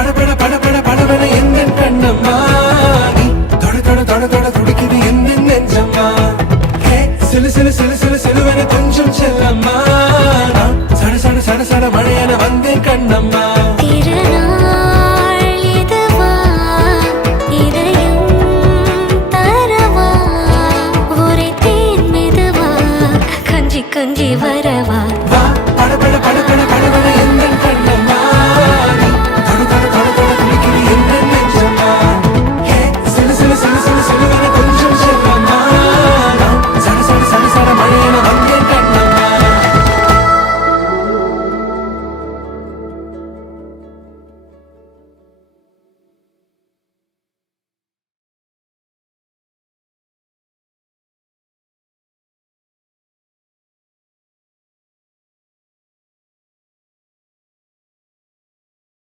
படபட படபட படபட எந்த கண்ணம்மா நீ தொட தொட தொட தொட துடிக்குது எந்த நெஞ்சம்மா ஹே சிலு சிலு சிலு சிலு சிலுவன கொஞ்சம் செல்லம்மா நான் சட சட சட சட மழையன வந்தேன் கண்ணம்மா திருநாள் இதுவா இதயம் தரவா உரைத்தேன் மெதுவா கஞ்சி கஞ்சி